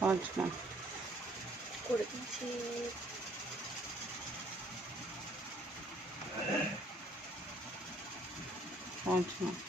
পাঁচটা করে দিয়েছি পাঁচটা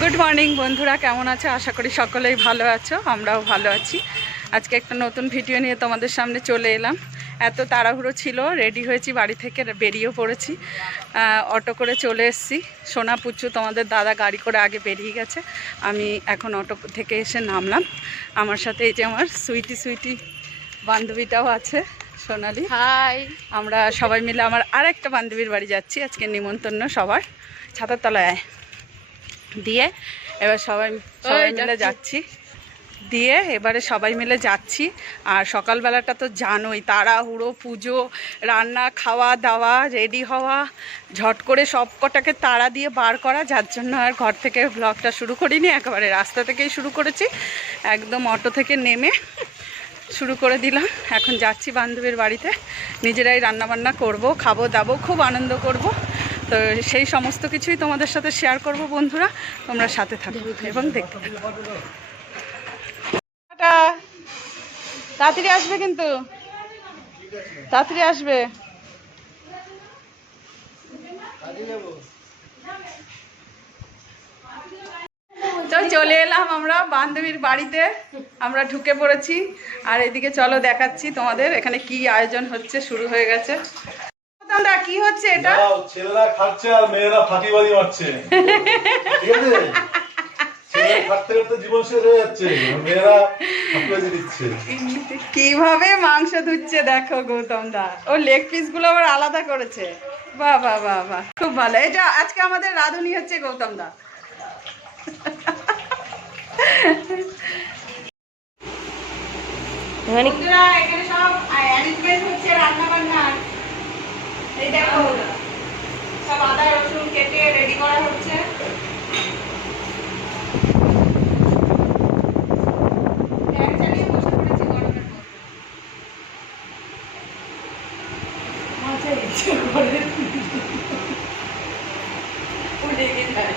গুড মর্নিং বন্ধুরা, কেমন আছো? আশা করি সকলেই ভালো আছো, আমরাও ভালো আছি। আজকে একটা নতুন ভিডিও নিয়ে তোমাদের সামনে চলে এলাম। এত তাড়াহুড়ো ছিল রেডি হয়েছি, বাড়ি থেকে বেরিয়েও পড়েছি। অটো করে চলে এসেছি। সোনা পুচ্ছু তোমাদের দাদা গাড়ি করে আগে বেরিয়ে গেছে। আমি এখন অটো থেকে এসে নামলাম। আমার সাথে এই যে আমার সুইটি সুইটি বান্ধবীটাও আছে সোনালি। হাই। আমরা সবাই মিলে আমার আর একটা বান্ধবীর বাড়ি যাচ্ছি আজকে নিমন্ত্রণ সবার। ছাতার তলায়। দিয়ে এবার সবাই সবাই মিলে যাচ্ছি। দিয়ে এবারে সবাই মিলে যাচ্ছি আর সকালবেলাটা তো জানোই তাড়াহুড়ো পুজো রান্না খাওয়া দাওয়া রেডি হওয়া ঝট করে সব কটাকে তাড়া দিয়ে বার করা যার জন্য আর ঘর থেকে ব্লগটা শুরু করিনি একেবারে রাস্তা থেকেই শুরু করেছি। একদম অটো থেকে নেমে শুরু করে দিলাম। এখন যাচ্ছি বান্ধবীর বাড়িতে। নিজেরাই রান্নাবান্না করব, খাব, দাবো, খুব আনন্দ করব। তো সেই সমস্ত কিছুই তোমাদের সাথে শেয়ার করব বন্ধুরা। তোমরা সাথে থাকো এবং দেখতে তাড়াতাড়ি আসবে কিন্তু। তাড়াতাড়ি আসবে তো চলে এলাম আমরা বান্ধবীর বাড়িতে। আমরা ঢুকে পড়েছি। আর এদিকে চলো দেখাচ্ছি তোমাদের এখানে কি আয়োজন হচ্ছে শুরু হয়ে গেছে। দাদা কি হচ্ছে এটা? ছেলেরা খাচ্ছে আর মেয়েরা ফাঁকিবাজি মারছে। ঠিক আছে? কীভাবে মাংস ধুচ্ছে দেখো গৌতম দা। ও লেগ পিসগুলো আবার আলাদা করেছে। বাহ বাহ বাহ বাহ। খুব ভালো। এটা আজকে আমাদের রাঁধুনি হচ্ছে গৌতম দা। এখানে সব অ্যারেঞ্জমেন্ট হচ্ছে রান্না বান্নার এই দেখো, সব আদা রসুন কেটে রেডি করা হচ্ছে ফ্যান চালিয়ে বসে পড়েছি গরমের মধ্যে। মাথা ইচ্ছে করে উড়ে গিয়ে যায়।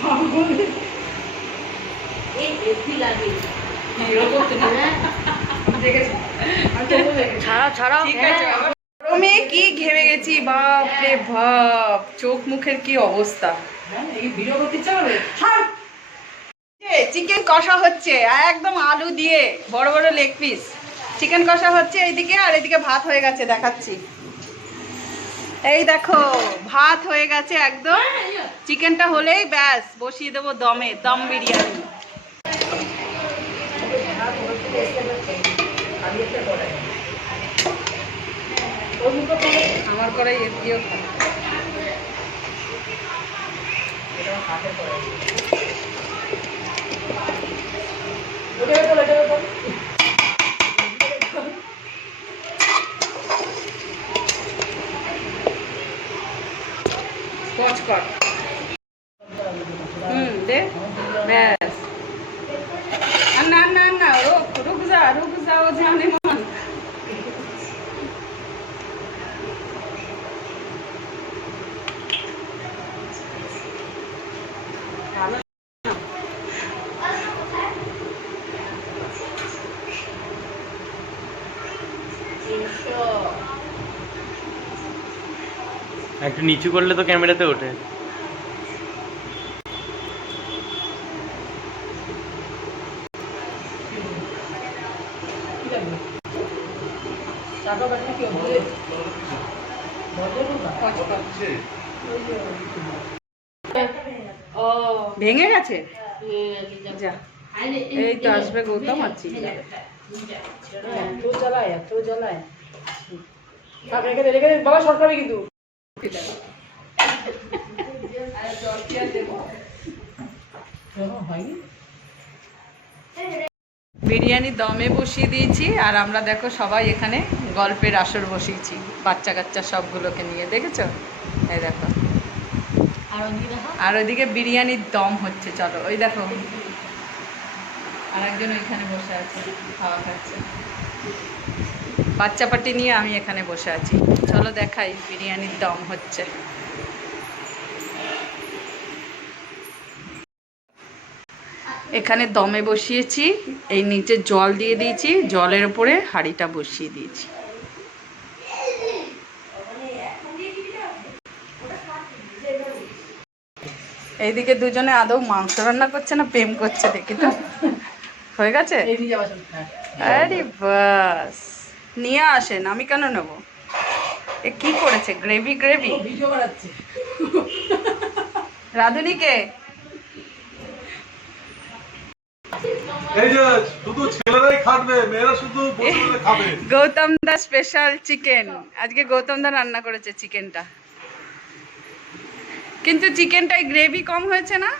পাগল। এরকম তো না। দেখেছ? আমি তবুও দেখেছি। ছাড়াও ছাড়াও ঠিক আছে গরমে কি ঘেমে গেছি বাপ রে বাপ চোখ মুখের কি অবস্থা? চিকেন কষা হচ্ছে একদম আলু দিয়ে বড় বড় লেগ পিস চিকেন কষা হচ্ছে এইদিকে আর এদিকে ভাত হয়ে গেছে দেখাচ্ছি। এই দেখো ভাত হয়ে গেছে একদম। চিকেনটা হলেই ব্যাস বসিয়ে দেবো দমে দম বিরিয়ানি। আমার করাই এর দিয়েও খাবে স্কচ কর হুম দে ব্যাস আর না না না রুক রুক যা রুক যা ও জানে মন ভালো তিনশো একটু নিচু করলে তো ক্যামেরাতে ওঠে। ও ভেঙে গেছে? এই তো আসবে গৌতম আর চিনি তো জ্বালায় এত জ্বালায়। বাবা শর্ট খাবে কিন্তু। বিরিয়ানি দমে বসিয়ে দিয়েছি, আর আমরা দেখো সবাই এখানে গল্পের আসর বসিয়েছি বাচ্চা কাচ্চা সবগুলোকে নিয়ে, দেখেছ? এই দেখো। আরও ওইদিকে বিরিয়ানির দম হচ্ছে, চলো, ওই দেখো। আর একজন ওইখানে বসে আছে, খাওয়া খাচ্ছে। বাচ্চা পাটি নিয়ে আমি এখানে বসে আছি। চলো দেখাই বিরিয়ানির দম হচ্ছে। এখানে দমে বসিয়েছি এই নিচে জল দিয়ে দিয়েছি জলের উপরে হাঁড়িটা বসিয়ে দিয়েছি। এইদিকে দুজনে আদৌ মাংস রান্না করছে না প্রেম করছে দেখি তো? হয়ে গেছে? হ্যাঁ। আরে বাস। নিয়ে আসেন আমি কেন নেব? এ কি করেছে? Gravy gravy? রাধুনিকে? Gautam da special chicken আজকে গৌতম দা রান্না করেছে চিকেনটা কিন্তু চিকেনটায় গ্রেভি কম হয়েছে না?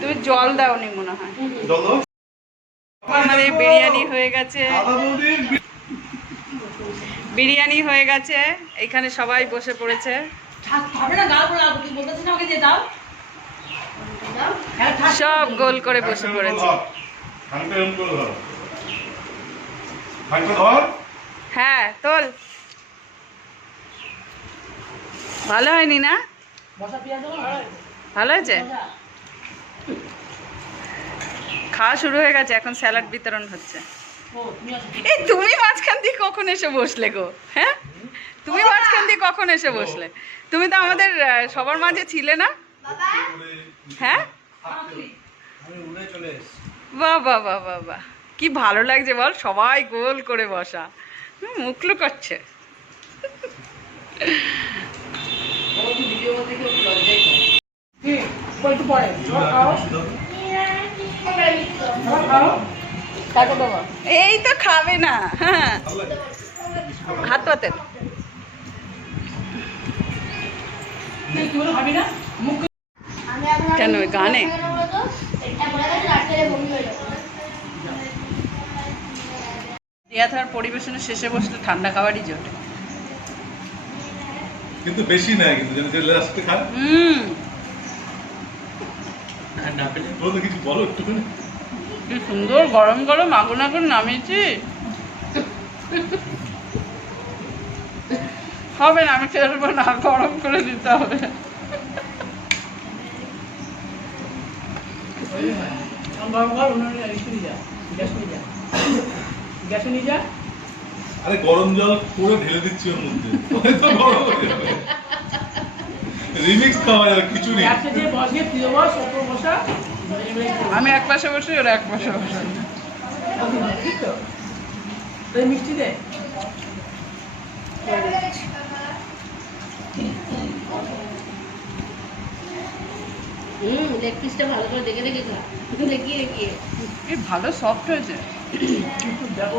তুমি জল দাওনি মনে হয়। জল দাও। আমাদের বিরিয়ানি হয়ে গেছে। বিরিয়ানি হয়ে গেছে। এখানে সবাই বসে পড়েছে। হ্যাঁ সব গোল করে বসে পড়েছে। হ্যাঁ তোল। ভালো হয়নি না? ভালো হয়েছে? খাওয়া শুরু হয়ে গেছে এখন স্যালাড বিতরণ হচ্ছে। তুমি এই তুমি মাঝখান দিয়ে কখন এসে বসলে গো? হ্যাঁ? তুমি মাঝখান দিয়ে কখন এসে বসলে? তুমি তো আমাদের সবার মাঝে ছিলে না? হ্যাঁ? বাহ বাহ বাহ বাহ বাহ কি ভালো লাগছে বল সবাই গোল করে বসা। হুম, মুখ লুকাচ্ছে। এই তো খাবে না। হ্যাঁ হাত পাতেন। না কেন গানে? দিয়াথার পরিবেশনের শেষে বসলে ঠান্ডা খাবারই জোটে। কিন্তু বেশি নেয় কিন্তু হুম। না পেলে তো কিছু বলো একটুখানি। কি সুন্দর গরম গরম আগুন আগুন নামিয়েছি। হবে না আমি খেলব না গরম করে দিতে হবে। আরে গরম জল পুরো ঢেলে দিচ্ছি ওর মধ্যে। রিমিক্স খাওয়া যাবে খিচুড়ি গ্যাসে দিয়ে বসিয়ে বস আমি এক পাশে বসে ওরা এক পাশে বসে। ঠিক তো তুই মিষ্টি দে। হুম লেগ পিসটা ভালো করে দেখে দেখে খা। দেখিয়ে দেখিয়ে কি ভালো সফট হয়েছে। কিন্তু দেখো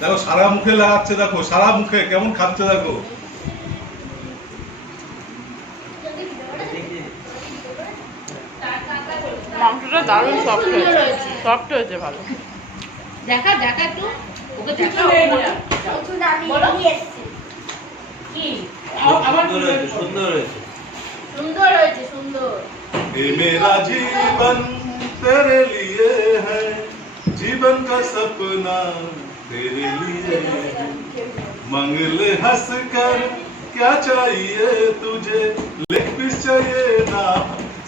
দেখো সারা মুখে লাগাচ্ছে দেখো সারা মুখে কেমন খাচ্ছে দেখো। মাংসটা দারুণ সফট হয়েছে সফট হয়েছে ভালো দেখা দেখা একটু ওকে দেখা নেই না। বলো। কি আমার সুন্দর হয়েছে সুন্দর হয়েছে সুন্দর ये मेरा जीवन तेरे लिए है जीवन का सपना तेरे लिए है मांग ले हंस कर क्या चाहिए तुझे लेग पीस चाहिए ना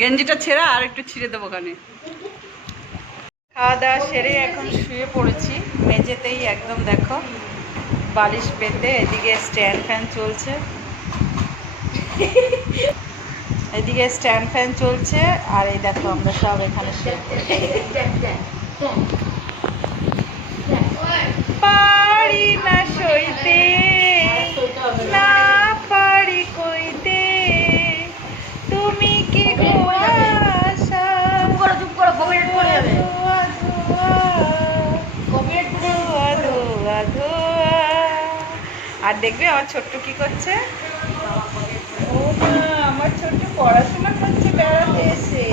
গেঞ্জিটা ছেঁড়া আর একটু ছিঁড়ে দেবো কানে খাওয়া দাওয়া সেরে এখন শুয়ে পড়েছি। মেঝেতেই একদম দেখো বালিশ পেতে এদিকে স্ট্যান্ড ফ্যান চলছে। এদিকে স্ট্যান্ড ফ্যান চলছে আর এই দেখো আমরা সব এখানে শুয়ে পারি না সইতে না পারি কইতে। তুমি কি গো আশা? চুপ করো চুপ করো ধোয়া ধোয়া ধোয়া ধোয়া আর দেখবে আমার ছোট্ট কি করছে? ও মা আমার ছোট্ট পড়াশোনা করছে বেড়াতে এসে।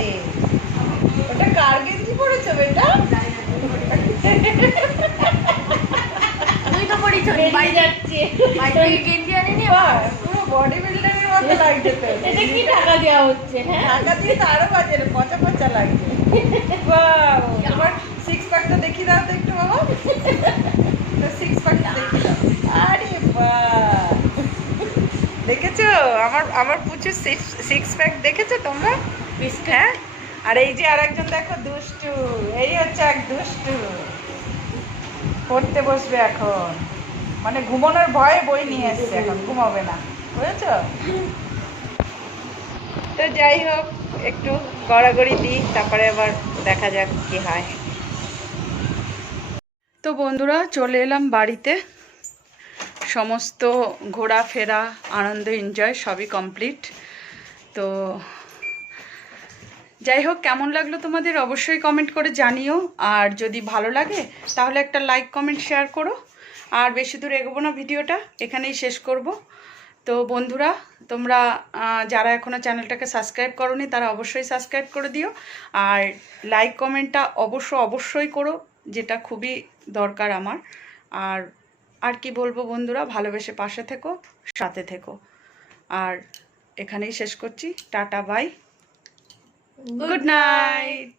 ওটা কার গেঞ্জি পড়েছো বেটা? যাচ্ছে। বাড়ি গেঞ্জি আনিনি পুরো বডি বিল্ডারের মতো লাগছে তো। এটা কি টাকা দেওয়া হচ্ছে হ্যাঁ? ঢাকা দিয়ে তো আরও বাজে পচা পচা লাগছে। তোমার সিক্স প্যাকটা দেখিয়ে দাও তো একটু বাবা। সিক্স প্যাকটা দেখিয়ে দাও। আরে বাহ। দেখেছ? আমার আমার প্রচুর সিক্স প্যাক দেখেছ তোমরা? হ্যাঁ? আর এই যে আরেকজন দেখো দুষ্টু। এই হচ্ছে এক দুষ্টু। পড়তে বসবে এখন। মানে ঘুমানোর ভয়ে বই নিয়ে এসছে এখন ঘুমাবে না বুঝেছ? তো যাই হোক একটু গড়াগড়ি দিই তারপরে আবার দেখা যাক কি হয়। তো বন্ধুরা চলে এলাম বাড়িতে। সমস্ত ঘোরাফেরা আনন্দ এনজয় সবই কমপ্লিট। তো যাই হোক কেমন লাগল তোমাদের? অবশ্যই কমেন্ট করে জানিও। আর যদি ভালো লাগে তাহলে একটা লাইক কমেন্ট শেয়ার করো। আর বেশি দূর এগোবো না ভিডিওটা এখানেই শেষ করব। তো বন্ধুরা তোমরা যারা এখনও চ্যানেলটাকে সাবস্ক্রাইব করনি তারা অবশ্যই সাবস্ক্রাইব করে দিও। আর লাইক কমেন্টটা অবশ্য অবশ্যই করো যেটা খুবই দরকার আমার। আর আর কি বলব বন্ধুরা ভালোবেসে পাশে থেকো সাথে থেকো। আর এখানেই শেষ করছি। Tata bye good night